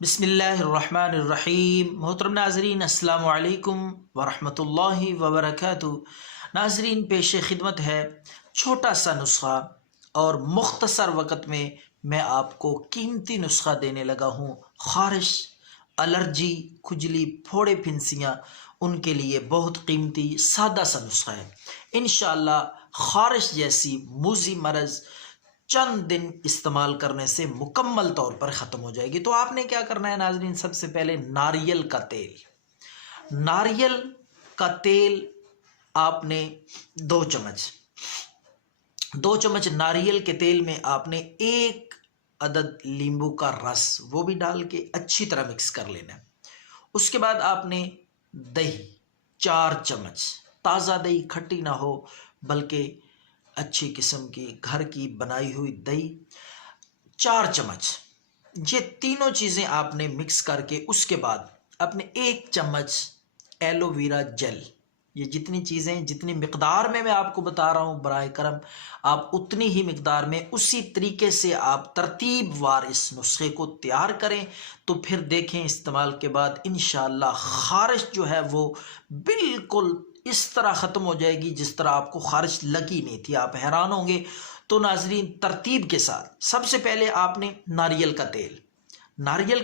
بسم اللہ الرحمن الرحیم۔ محترم ناظرین، السلام علیکم ورحمۃ اللہ وبرکاتہ۔ ناظرین، پیش خدمت ہے چھوٹا سا نسخہ، اور مختصر وقت میں آپ کو قیمتی نسخہ دینے لگا ہوں۔ خارش، الرجی، کھجلی، پھوڑے پھنسیاں، ان کے لیے بہت قیمتی سادہ سا نسخہ ہے۔ انشاءاللہ خارش جیسی موذی مرض چند دن استعمال کرنے سے مکمل طور پر ختم ہو جائے گی۔ تو آپ نے کیا کرنا ہے ناظرین؟ سب سے پہلے ناریل کا تیل آپ نے 2 چمچ ناریل کے تیل میں آپ نے 1 عدد لیمبو کا رس وہ بھی ڈال کے اچھی طرح مکس کر لینا ہے۔ اس کے بعد آپ نے دہی 4 چمچ، تازہ دہی، کھٹی نہ ہو بلکہ اچھی قسم کی گھر کی بنائی ہوئی دہی 4 چمچ، یہ تینوں چیزیں آپ نے مکس کر کے اس کے بعد اپنے 1 چمچ ایلو ویرا جیل، یہ جتنی چیزیں جتنی مقدار میں آپ کو بتا رہا ہوں برائے کرم آپ اتنی ہی مقدار میں اسی طریقے سے آپ ترتیب وار اس نسخے کو تیار کریں، تو پھر دیکھیں استعمال کے بعد انشاءاللہ خارش جو ہے وہ بالکل اس طرح ختم ہو جائے گی جس طرح آپ کو خارش لگی نہیں تھی۔ آپ حیران ہوں گے۔ تو ناظرین، ترتیب کے ساتھ سب سے پہلے آپ نے ناریل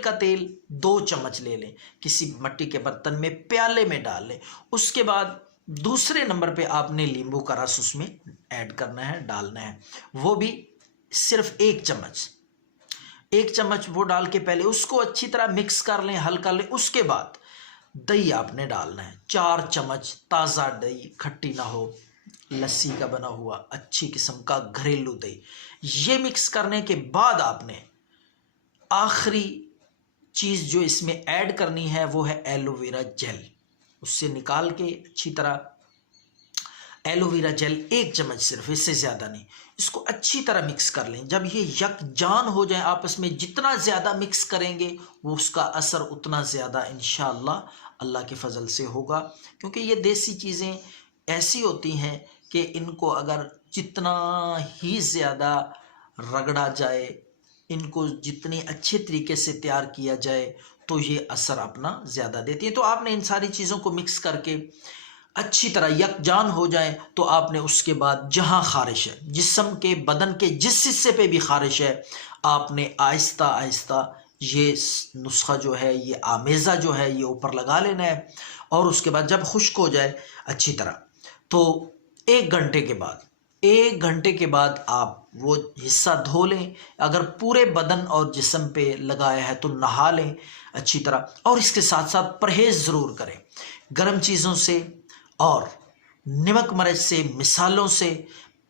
کا تیل 2 چمچ لے لیں، کسی مٹی کے برتن میں پیالے میں ڈال لیں۔ اس کے بعد دوسرے نمبر پہ آپ نے لیمبو کا رس اس میں ایڈ کرنا ہے، ڈالنا ہے، وہ بھی صرف 1 چمچ وہ ڈال کے پہلے اس کو اچھی طرح مکس کر لیں، حل کر لیں۔ اس کے بعد دہی آپ نے ڈالنا ہے، 4 چمچ تازہ دہی، کھٹی نہ ہو، لسی کا بنا ہوا اچھی قسم کا گھریلو دہی۔ یہ مکس کرنے کے بعد آپ نے آخری چیز جو اس میں ایڈ کرنی ہے وہ ہے ایلو ویرا جیل۔ اس سے نکال کے اچھی طرح ایلو ویرا جیل 1 چمچ، صرف اس سے زیادہ نہیں، اس کو اچھی طرح مکس کر لیں۔ جب یہ یکجان ہو جائیں آپس میں، جتنا زیادہ مکس کریں گے وہ اس کا اثر اتنا زیادہ انشاءاللہ اللہ کے فضل سے ہوگا، کیونکہ یہ دیسی چیزیں ایسی ہوتی ہیں کہ ان کو اگر جتنا ہی زیادہ رگڑا جائے، ان کو جتنی اچھے طریقے سے تیار کیا جائے تو یہ اثر اپنا زیادہ دیتی ہیں۔ تو آپ نے ان ساری چیزوں کو مکس کر کے اچھی طرح یکجان ہو جائیں تو آپ نے اس کے بعد جہاں خارش ہے، جسم کے بدن کے جس حصے پہ بھی خارش ہے، آپ نے آہستہ آہستہ یہ نسخہ جو ہے، یہ آمیزہ جو ہے، یہ اوپر لگا لینا ہے۔ اور اس کے بعد جب خشک ہو جائے اچھی طرح، تو 1 گھنٹے کے بعد آپ وہ حصہ دھو لیں۔ اگر پورے بدن اور جسم پہ لگایا ہے تو نہا لیں اچھی طرح، اور اس کے ساتھ ساتھ پرہیز ضرور کریں گرم چیزوں سے اور نمک مرچ سے، مثالوں سے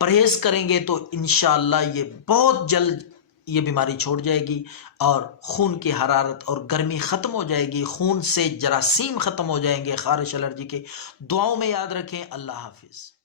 پرہیز کریں گے تو انشاءاللہ یہ بہت جلد یہ بیماری چھوڑ جائے گی، اور خون کی حرارت اور گرمی ختم ہو جائے گی، خون سے جراثیم ختم ہو جائیں گے خارش الرجی کے۔ دعاؤں میں یاد رکھیں۔ اللہ حافظ۔